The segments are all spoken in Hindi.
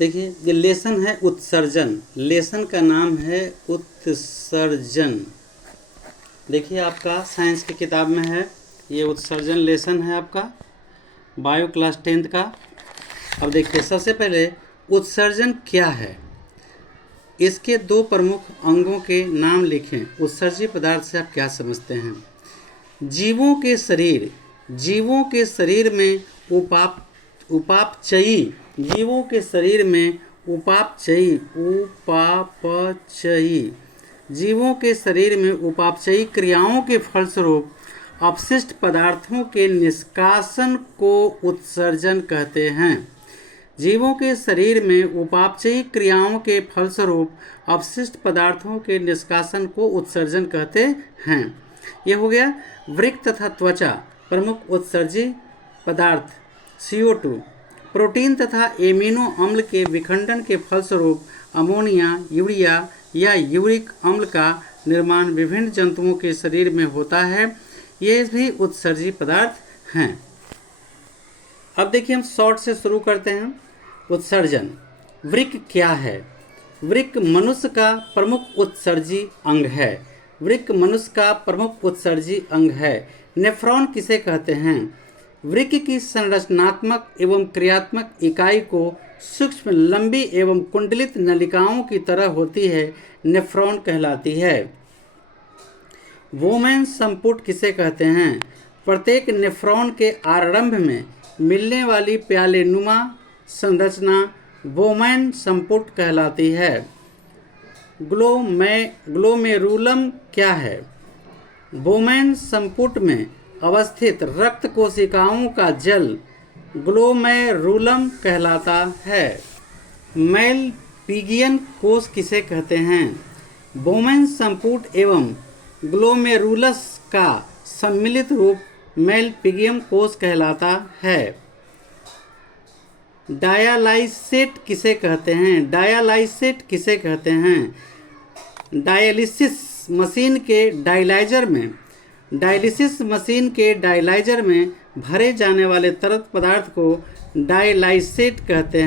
देखिए ये लेसन है उत्सर्जन, लेसन का नाम है उत्सर्जन। देखिए आपका साइंस की किताब में है, ये उत्सर्जन लेसन है आपका बायो क्लास 10th का। अब देखिए सबसे पहले उत्सर्जन क्या है, इसके दो प्रमुख अंगों के नाम लिखें। उत्सर्जी पदार्थ से आप क्या समझते हैं? जीवों के शरीर में उपापचयी जीवों के शरीर में उपापचयी जीवों के शरीर में उपापचयी क्रियाओं के फलस्वरूप अपशिष्ट पदार्थों के निष्कासन को उत्सर्जन कहते हैं। जीवों के शरीर में उपापचयी क्रियाओं के फलस्वरूप अपशिष्ट पदार्थों के निष्कासन को उत्सर्जन कहते हैं। यह हो गया। वृक्क तथा त्वचा प्रमुख उत्सर्जी पदार्थ CO2। प्रोटीन तथा एमिनो अम्ल के विखंडन के फलस्वरूप अमोनिया, यूरिया या यूरिक अम्ल का निर्माण विभिन्न जंतुओं के शरीर में होता है। ये भी उत्सर्जी पदार्थ हैं। अब देखिए हम शॉर्ट से शुरू करते हैं। उत्सर्जन। वृक्क क्या है? वृक्क मनुष्य का प्रमुख उत्सर्जी अंग है। वृक्क मनुष्य का प्रमुख उत्सर्जी अंग है। नेफ्रॉन किसे कहते हैं? वृक्क की संरचनात्मक एवं क्रियात्मक इकाई को सूक्ष्म, लंबी एवं कुंडलित नलिकाओं की तरह होती है, नेफ्रॉन कहलाती है। वोमेन संपुट किसे कहते हैं? प्रत्येक नेफ्रॉन के आरंभ में मिलने वाली प्यालेनुमा संरचना वोमेन संपुट कहलाती है। ग्लोमेरुलम क्या है? वोमेन संपुट में अवस्थित रक्त कोशिकाओं का जल ग्लोमेरुलम कहलाता है। मेलपिगियन कोष किसे कहते हैं? वोमेन संपुट एवं ग्लोमेरुलस का सम्मिलित रूप मेलपिगियन कोष कहलाता है। डायालाइसेट किसे कहते हैं? डायालाइसेट किसे कहते हैं? डायलिसिस मशीन के डायलाइजर में भरे जाने वाले तरल पदार्थ को डायलाइसेट कहते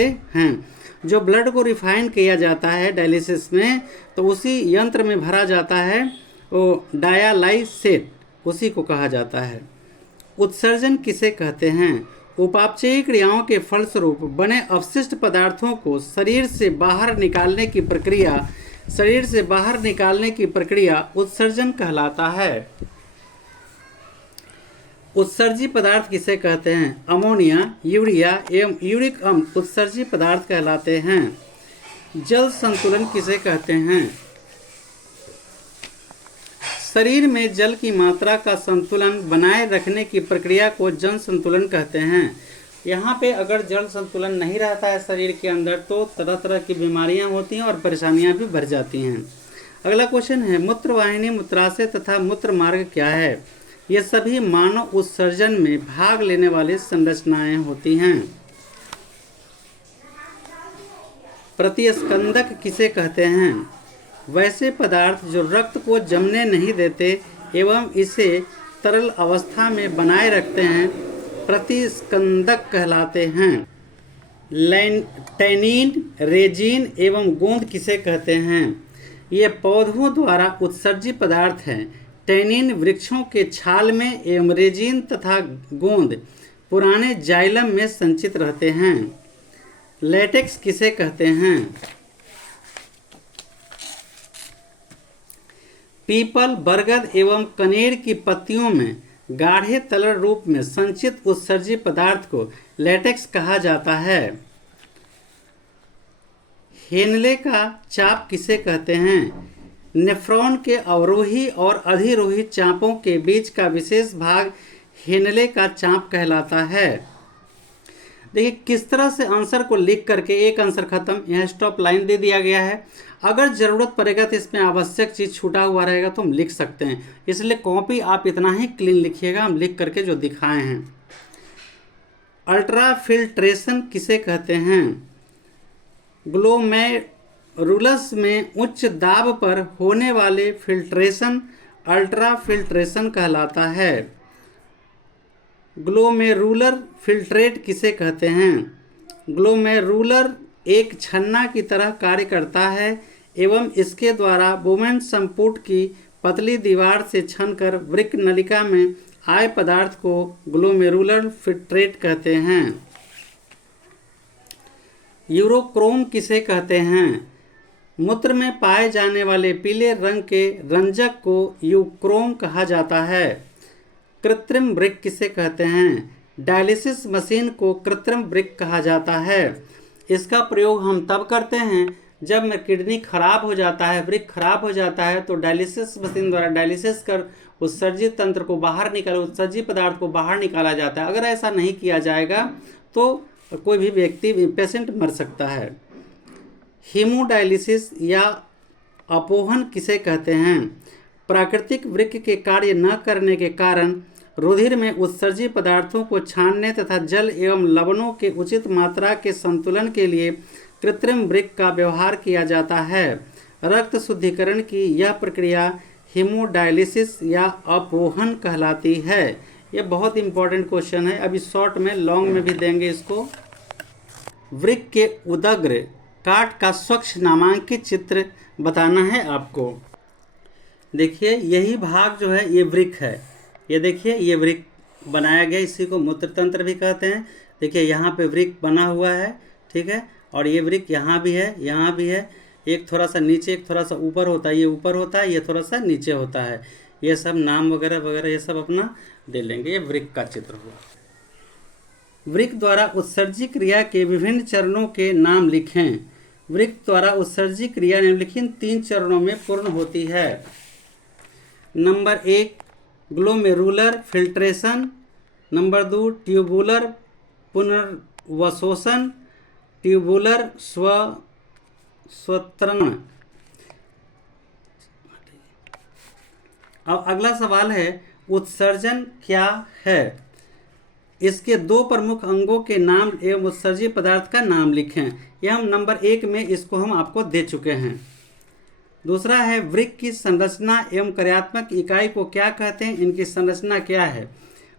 हैं। जो ब्लड को रिफाइन किया जाता है डायलिसिस में, तो उसी यंत्र में भरा जाता है, वो डायलाइसेट उसी को कहा जाता है। उत्सर्जन किसे कहते हैं? उपापचयी क्रियाओं के फलस्वरूप बने अपशिष्ट पदार्थों को शरीर से बाहर निकालने की प्रक्रिया उत्सर्जन कहलाता है। उत्सर्जी पदार्थ किसे कहते हैं? अमोनिया, यूरिया एवं यूरिक अम्ल उत्सर्जी पदार्थ कहलाते हैं। जल संतुलन किसे कहते हैं? शरीर में जल की मात्रा का संतुलन बनाए रखने की प्रक्रिया को जल संतुलन कहते हैं। यहाँ पे अगर जल संतुलन नहीं रहता है शरीर के अंदर, तो तरह तरह की बीमारियाँ होती हैं और परेशानियाँ भी बढ़ जाती हैं। अगला क्वेश्चन है, मूत्रवाहिनी, मूत्राशय तथा मूत्र मार्ग क्या है? ये सभी मानव उत्सर्जन में भाग लेने वाली संरचनाएं होती हैं। प्रतिस्कंदक किसे कहते हैं? वैसे पदार्थ जो रक्त को जमने नहीं देते एवं इसे तरल अवस्था में बनाए रखते हैं, प्रतिस्कंदक कहलाते हैं। टैनिन, रेजिन एवं गोंद किसे कहते हैं? ये पौधों द्वारा उत्सर्जी पदार्थ हैं। टैनिन वृक्षों के छाल में एवं रेजिन तथा गोंद पुराने जाइलम में संचित रहते हैं। लेटेक्स किसे कहते हैं? पीपल, बरगद एवं कनेर की पत्तियों में गाढ़े तरल रूप में संचित उत्सर्जी पदार्थ को लेटेक्स कहा जाता है। हेनले का चाप किसे कहते हैं? नेफ्रॉन के अवरोही और अधिरोही चापों के बीच का विशेष भाग हेनले का चाप कहलाता है। देखिए किस तरह से आंसर को लिख करके, एक आंसर खत्म, यहाँ स्टॉप लाइन दे दिया गया है। अगर ज़रूरत पड़ेगा तो इसमें आवश्यक चीज़ छूटा हुआ रहेगा तो हम लिख सकते हैं, इसलिए कॉपी आप इतना ही क्लीन लिखिएगा, हम लिख करके जो दिखाए हैं। अल्ट्राफिल्ट्रेशन किसे कहते हैं? ग्लोमेरुलस में उच्च दाब पर होने वाले फिल्ट्रेशन अल्ट्राफिल्ट्रेशन कहलाता है। ग्लोमेरुलर फिल्ट्रेट किसे कहते हैं? ग्लोमेरुलर एक छन्ना की तरह कार्य करता है एवं इसके द्वारा वुमेन संपुट की पतली दीवार से छनकर वृक्क नलिका में आए पदार्थ को ग्लोमेरुलर फिल्ट्रेट कहते हैं। यूरोक्रोम किसे कहते हैं? मूत्र में पाए जाने वाले पीले रंग के रंजक को यूक्रोम कहा जाता है। कृत्रिम वृक्क किसे कहते हैं? डायलिसिस मशीन को कृत्रिम वृक्क कहा जाता है। इसका प्रयोग हम तब करते हैं जब किडनी खराब हो जाता है, वृक्क खराब हो जाता है, तो डायलिसिस मशीन द्वारा डायलिसिस कर उत्सर्जित तंत्र को बाहर उत्सर्जित पदार्थ को बाहर निकाला जाता है। अगर ऐसा नहीं किया जाएगा तो कोई भी व्यक्ति पेशेंट मर सकता है। हीमोडायलिसिस या अपोहन किसे कहते हैं? प्राकृतिक वृक्क के कार्य न करने के कारण रुधिर में उत्सर्जित पदार्थों को छानने तथा जल एवं लवणों के उचित मात्रा के संतुलन के लिए कृत्रिम वृक्क का व्यवहार किया जाता है। रक्त शुद्धिकरण की यह प्रक्रिया हीमोडायलिसिस या अपोहन कहलाती है। यह बहुत इंपॉर्टेंट क्वेश्चन है, अभी शॉर्ट में लॉन्ग में भी देंगे इसको। वृक्क के उदग्र काट का स्वच्छ नामांकित चित्र बताना है आपको। देखिए यही भाग जो है ये वृक्क है, ये देखिए ये वृक्क बनाया गया, इसी को मूत्र तंत्र भी कहते हैं। देखिए यहाँ पे वृक्क बना हुआ है, ठीक है, और ये वृक्क यहाँ भी है, यहाँ भी है, एक थोड़ा सा नीचे एक थोड़ा सा ऊपर होता है, ये ऊपर होता है, ये थोड़ा सा नीचे होता है। ये सब नाम वगैरह वगैरह ये सब अपना दे लेंगे। ये वृक्क का चित्र हुआ। वृक्क द्वारा उत्सर्जी क्रिया के विभिन्न चरणों के नाम लिखें। वृक्क द्वारा उत्सर्जी क्रिया निम्नलिखित 3 चरणों में पूर्ण होती है। Number 1 glomerular filtration, number 2 tubular पुनर्वशोषण, ट्यूबुलर स्वतरण। अब अगला सवाल है उत्सर्जन क्या है? इसके 2 प्रमुख अंगों के नाम एवं उत्सर्जित पदार्थ का नाम लिखें। यह हम नंबर 1 में इसको हम आपको दे चुके हैं। दूसरा है वृक्क की संरचना एवं कार्यात्मक इकाई को क्या कहते हैं? इनकी संरचना क्या है?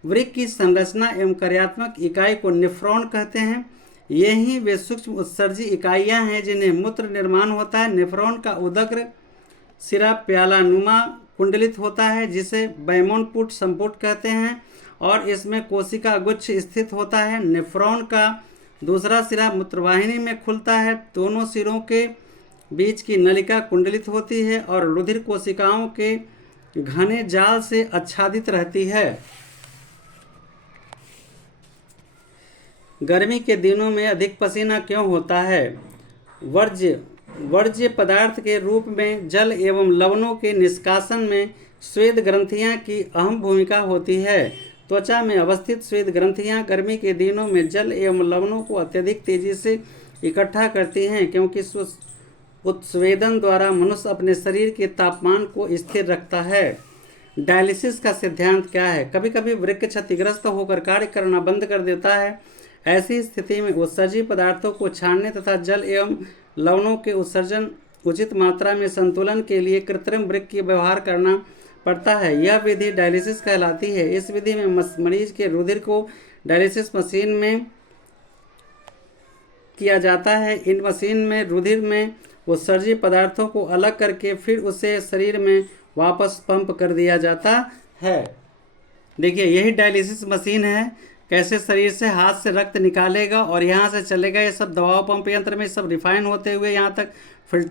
वृक्क की संरचना एवं कार्यात्मक इकाई को नेफ्रॉन कहते हैं। यही वे सूक्ष्म उत्सर्जी इकाइयां हैं जिन्हें मूत्र निर्माण होता है। नेफ्रॉन का उदग्र सिरा प्यालानुमा कुंडलित होता है जिसे बैमोनपुट संपुट कहते हैं और इसमें कोशिका गुच्छ स्थित होता है। नेफ्रॉन का दूसरा सिरा मूत्रवाहिनी में खुलता है। दोनों सिरों के बीच की नलिका कुंडलित होती है और रुधिर कोशिकाओं के घने जाल से आच्छादित रहती है। गर्मी के दिनों में अधिक पसीना क्यों होता है? वर्ज्य पदार्थ के रूप में जल एवं लवणों के निष्कासन में श्वेत ग्रंथियां की अहम भूमिका होती है। त्वचा में अवस्थित श्वेत ग्रंथियां गर्मी के दिनों में जल एवं लवणों को अत्यधिक तेजी से इकट्ठा करती हैं क्योंकि उत्स्वेदन द्वारा मनुष्य अपने शरीर के तापमान को स्थिर रखता है। डायलिसिस का सिद्धांत क्या है? कभी कभी वृक्क क्षतिग्रस्त होकर कार्य करना बंद कर देता है। ऐसी स्थिति में उत्सर्जित पदार्थों को छानने तथा जल एवं लवणों के उत्सर्जन उचित मात्रा में संतुलन के लिए कृत्रिम वृक्क का व्यवहार करना पड़ता है। यह विधि डायलिसिस कहलाती है। इस विधि में मरीज के रुधिर को डायलिसिस मशीन में किया जाता है। इन मशीन में रुधिर में उत्सर्जित पदार्थों को अलग करके फिर उसे शरीर में वापस पंप कर दिया जाता है। देखिए यही डायलिसिस मशीन है, कैसे शरीर से हाथ से रक्त निकालेगा और यहाँ से चलेगा। ये सब दबाव पंप यंत्र में सब रिफाइन होते हुए यहाँ तक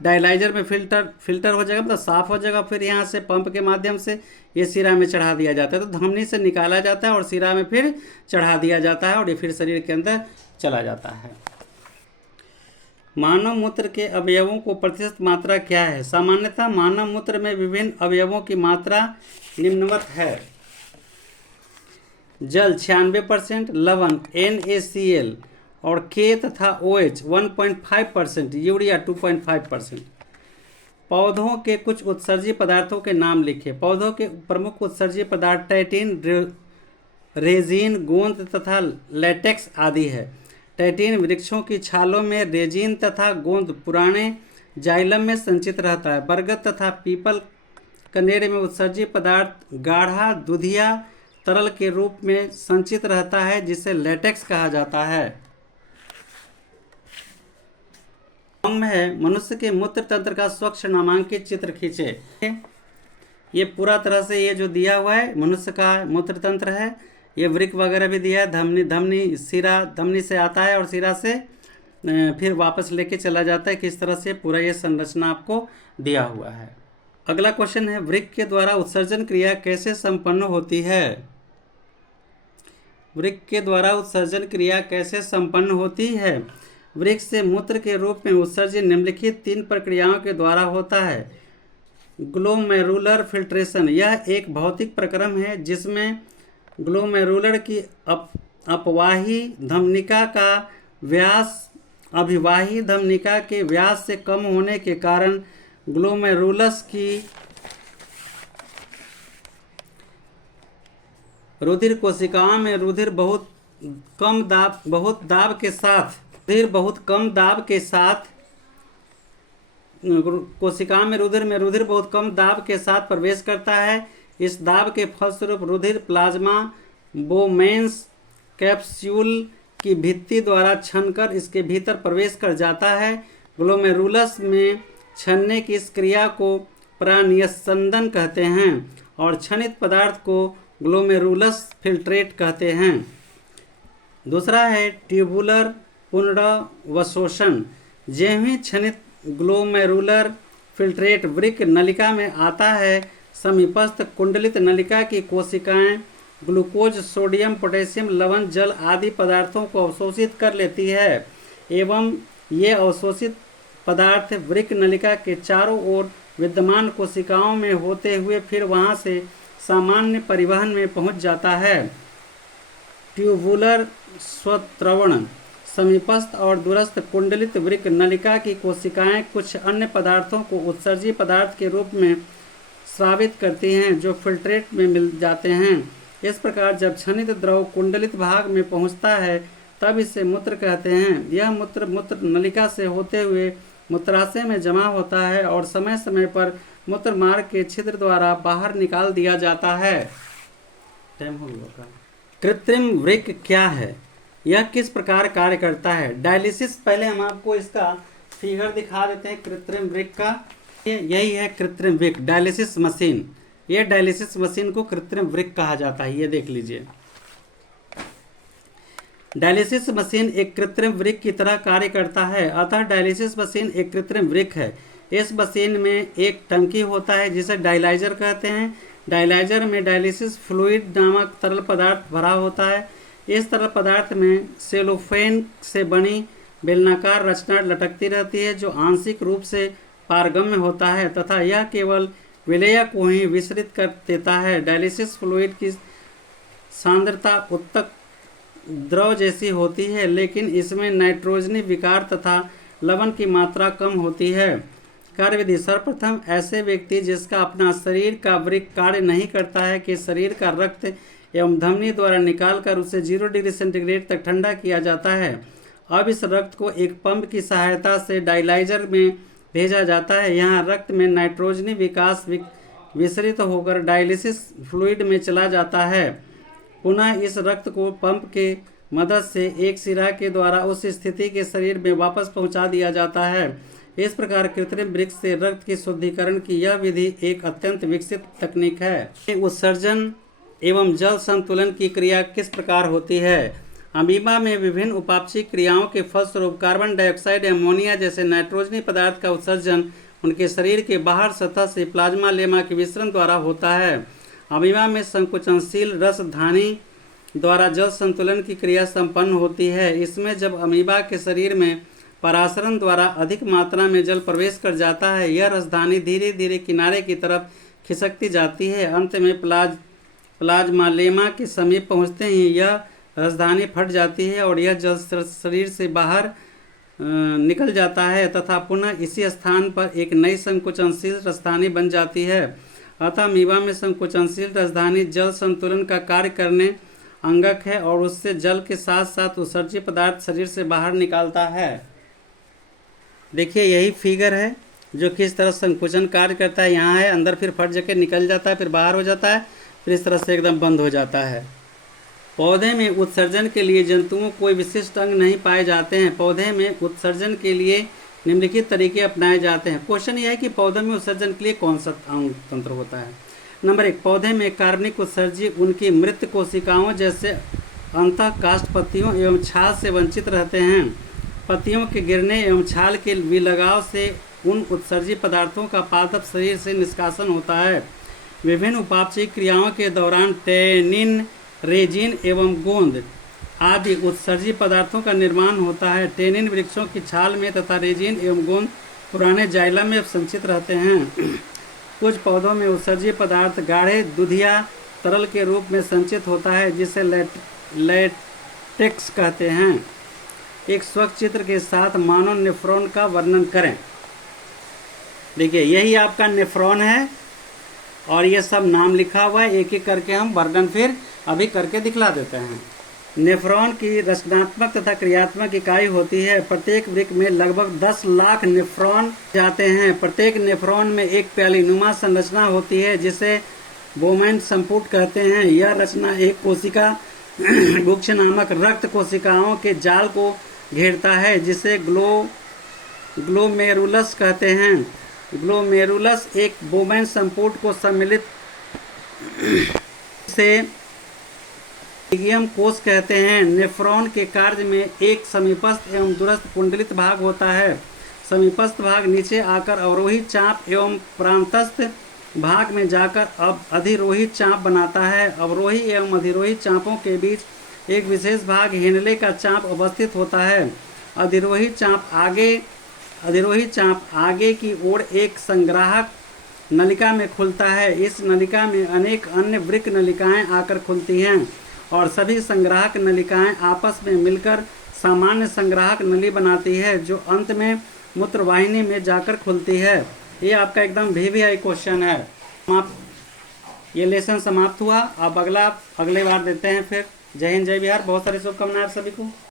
डायलाइजर में फिल्टर हो जाएगा, मतलब साफ हो जाएगा। फिर यहाँ से पंप के माध्यम से ये सिरा में चढ़ा दिया जाता है। तो धमनी से निकाला जाता है और सिरा में फिर चढ़ा दिया जाता है और ये फिर शरीर के अंदर चला जाता है। मानव मूत्र के अवयवों को प्रतिशत मात्रा क्या है? सामान्यतः मानव मूत्र में विभिन्न अवयवों की मात्रा निम्नवत है। जल 96%, लवण NaCl और K तथा OH 1.5%, यूरिया 2.5%। पौधों के कुछ उत्सर्जित पदार्थों के नाम लिखें। पौधों के प्रमुख उत्सर्जित पदार्थ टाइटिन, रेजिन, गोंद तथा लेटेक्स आदि है। टाइटिन वृक्षों की छालों में, रेजिन तथा गोंद पुराने जाइलम में संचित रहता है। बरगद तथा पीपल कनेर में उत्सर्जित पदार्थ गाढ़ा दुधिया तरल के रूप में संचित रहता है जिसे लेटेक्स कहा जाता है। सॉन्ग में है, मनुष्य के मूत्र तंत्र का स्वच्छ नामांकित चित्र खींचे। ये पूरा तरह से ये जो दिया हुआ है मनुष्य का मूत्र तंत्र है, ये वृक्क वगैरह भी दिया है, धमनी सिरा, धमनी से आता है और सिरा से फिर वापस लेके चला जाता है। किस तरह से पूरा ये संरचना आपको दिया हुआ है। अगला क्वेश्चन है, वृक्क के द्वारा उत्सर्जन क्रिया कैसे संपन्न होती है? वृक्क के द्वारा उत्सर्जन क्रिया कैसे संपन्न होती है? वृक्क से मूत्र के रूप में उत्सर्जन निम्नलिखित 3 प्रक्रियाओं के द्वारा होता है। ग्लोमेरुलर फिल्ट्रेशन, यह एक भौतिक प्रक्रम है जिसमें ग्लोमेरुलर की अपवाही धमनिका का व्यास अभिवाही धमनिका के व्यास से कम होने के कारण ग्लोमेरुलस की रुधिर कोशिकाओं में रुधिर बहुत कम दाब के साथ कोशिकाओं में रुधिर बहुत कम दाब के साथ प्रवेश करता है। इस दाब के फलस्वरूप रुधिर प्लाज्मा बोमेंस कैप्सूल की भित्ति द्वारा छनकर इसके भीतर प्रवेश कर जाता है। ग्लोमेरुलस में छनने की इस क्रिया को प्रानिस्संदन कहते हैं और छनित पदार्थ को ग्लोमेरुलस फिल्ट्रेट कहते हैं। दूसरा है ट्यूबुलर पुनर्वशोषण। ज्यों छनित ग्लोमेरुलर फिल्ट्रेट वृक्क नलिका में आता है, समीपस्थ कुंडलित नलिका की कोशिकाएं ग्लूकोज, सोडियम, पोटेशियम, लवण, जल आदि पदार्थों को अवशोषित कर लेती है एवं ये अवशोषित पदार्थ वृक्क नलिका के चारों ओर विद्यमान कोशिकाओं में होते हुए फिर वहां से सामान्य परिवहन में पहुंच जाता है। ट्यूबुलर स्वत्रवण, समीपस्थ और दूरस्थ कुंडलित वृक्क नलिका की कोशिकाएं कुछ अन्य पदार्थों को उत्सर्जी पदार्थ के रूप में स्रावित करती हैं जो फिल्ट्रेट में मिल जाते हैं। इस प्रकार जब छनित द्रव कुंडलित भाग में पहुंचता है तब इसे मूत्र कहते हैं। यह मूत्र नलिका से होते हुए मूत्राशय में जमा होता है और समय समय पर मूत्र मार्ग के छिद्र द्वारा बाहर निकाल दिया जाता है। कृत्रिम वृक्क क्या है? यह किस प्रकार कार्य करता है? डायलिसिस, पहले हम आपको इसका फिगर दिखा देते हैं कृत्रिम वृक्क का। यही है कृत्रिम वृक्क, डायलिसिस मशीन। यह डायलिसिस मशीन को कृत्रिम वृक्क कहा जाता है। ये देख लीजिए, डायलिसिस मशीन एक कृत्रिम वृक्क की तरह कार्य करता है। अतः डायलिसिस मशीन एक कृत्रिम वृक्क है। इस मशीन में एक टंकी होता है जिसे डायलाइजर कहते हैं। डायलाइजर में डायलिसिस फ्लूइड नामक तरल पदार्थ भरा होता है। इस तरल पदार्थ में सेलोफेन से बनी बेलनाकार रचना लटकती रहती है जो आंशिक रूप से पारगम्य होता है तथा यह केवल विलेय को ही विसरित कर देता है। डायलिसिस फ्लूइड की सांद्रता उत्तक द्रव जैसी होती है, लेकिन इसमें नाइट्रोजनी विकार तथा लवण की मात्रा कम होती है। कार्यविधि, सर्वप्रथम ऐसे व्यक्ति जिसका अपना शरीर का वृक्क कार्य नहीं करता है कि शरीर का रक्त एवं धमनी द्वारा निकालकर उसे 0 डिग्री सेंटीग्रेड तक ठंडा किया जाता है। अब इस रक्त को एक पंप की सहायता से डायलाइजर में भेजा जाता है। यहाँ रक्त में नाइट्रोजनी विकास विसरित होकर डायलिसिस फ्लूइड में चला जाता है। पुनः इस रक्त को पंप के मदद से एक सिरा के द्वारा उस स्थिति के शरीर में वापस पहुंचा दिया जाता है। इस प्रकार कृत्रिम वृक्क से रक्त की शुद्धिकरण की यह विधि एक अत्यंत विकसित तकनीक है। उत्सर्जन एवं जल संतुलन की क्रिया किस प्रकार होती है? अमीबा में विभिन्न उपापचयी क्रियाओं के फलस्वरूप कार्बन डाइऑक्साइड, अमोनिया जैसे नाइट्रोजनी पदार्थ का उत्सर्जन उनके शरीर के बाहर सतह से प्लाज्मा लेमा के विसरण द्वारा होता है। अमीबा में संकुचनशील रसधानी द्वारा जल संतुलन की क्रिया संपन्न होती है। इसमें जब अमीबा के शरीर में परासरण द्वारा अधिक मात्रा में जल प्रवेश कर जाता है, यह रसधानी धीरे धीरे किनारे की तरफ खिसकती जाती है। अंत में प्लाज्मा लेमा के समीप पहुँचते ही यह रसधानी फट जाती है और यह जल शरीर से बाहर निकल जाता है तथा पुनः इसी स्थान पर एक नई संकुचनशील रसधानी बन जाती है। अतः अमीबा में संकुचनशील रसधानी जल संतुलन का कार्य करने अंगक है और उससे जल के साथ साथ उत्सर्जी पदार्थ शरीर से बाहर निकालता है। देखिए, यही फिगर है जो किस तरह संकुचन कार्य करता है। यहाँ है, अंदर फिर फट जाके निकल जाता है, फिर बाहर हो जाता है, फिर इस तरह से एकदम बंद हो जाता है। पौधे में उत्सर्जन के लिए जंतुओं कोई विशिष्ट अंग नहीं पाए जाते हैं। पौधे में उत्सर्जन के लिए निम्नलिखित तरीके अपनाए जाते हैं। क्वेश्चन यह है कि पौधों में उत्सर्जन के लिए कौन सा अंग तंत्र होता है। नंबर 1, पौधे में कार्बनिक उत्सर्जी उनकी मृत कोशिकाओं जैसे अंतःकाष्ठ पत्तियों एवं छाल से वंचित रहते हैं। पत्तियों के गिरने एवं छाल के विलगाव से उन उत्सर्जी पदार्थों का पादप शरीर से निष्कासन होता है। विभिन्न उपापचयी क्रियाओं के दौरान टैनिन, रेजिन एवं गोंद आदि उत्सर्जी पदार्थों का निर्माण होता है। टैनिन वृक्षों की छाल में तथा रेजिन एवं गोंद पुराने जाइलम में संचित रहते हैं। कुछ पौधों में उत्सर्जी पदार्थ गाढ़े दुधिया तरल के रूप में संचित होता है, जिसे लैटेक्स कहते हैं। एक स्वच्छ चित्र के साथ मानव नेफ्रॉन का वर्णन करें। देखिए, यही आपका नेफ्रॉन है और ये सब नाम लिखा हुआ है। एक एक करके हम वर्णन फिर अभी करके दिखला देते हैं। नेफ्रॉन की रचनात्मक तथा क्रियात्मक इकाई होती है। प्रत्येक वृक्क में लगभग 10 लाख नेफ्रॉन जाते हैं। प्रत्येक नेफ्रॉन में एक प्यालीनुमा संरचना होती है, जिसे बोमैन संपुट कहते हैं। यह रचना एक कोशिका गुच्छ नामक रक्त कोशिकाओं के जाल को घेरता है, जिसे ग्लोमेरुलस कहते हैं। ग्लोमेरुलस एक बोमैन संपुट को सम्मिलित से कोष कहते हैं। नेफ्रॉन के कार्य में एक समीपस्थ एवं दूरस्थ कुंडलित भाग होता है। समीपस्थ भाग नीचे आकर अवरोही चाप एवं प्रांतस्थ भाग में जाकर अब अधिरोही चाप बनाता है। अवरोही एवं अधिरोही चापों के बीच एक विशेष भाग हेनले का चाप अवस्थित होता है। अधिरोही चाप आगे की ओर एक संग्राहक नलिका में खुलता है। इस नलिका में अनेक अन्य वृक्क नलिकाएं आकर खुलती हैं और सभी संग्राहक नलिकाएं आपस में मिलकर सामान्य संग्राहक नली बनाती है, जो अंत में मूत्रवाहिनी में जाकर खुलती है। ये आपका एकदम VVI क्वेश्चन है। ये लेसन समाप्त हुआ। अब अगले बार देते हैं फिर। जय हिंद, जय बिहार। बहुत सारी शुभकामनाएं आप सभी को।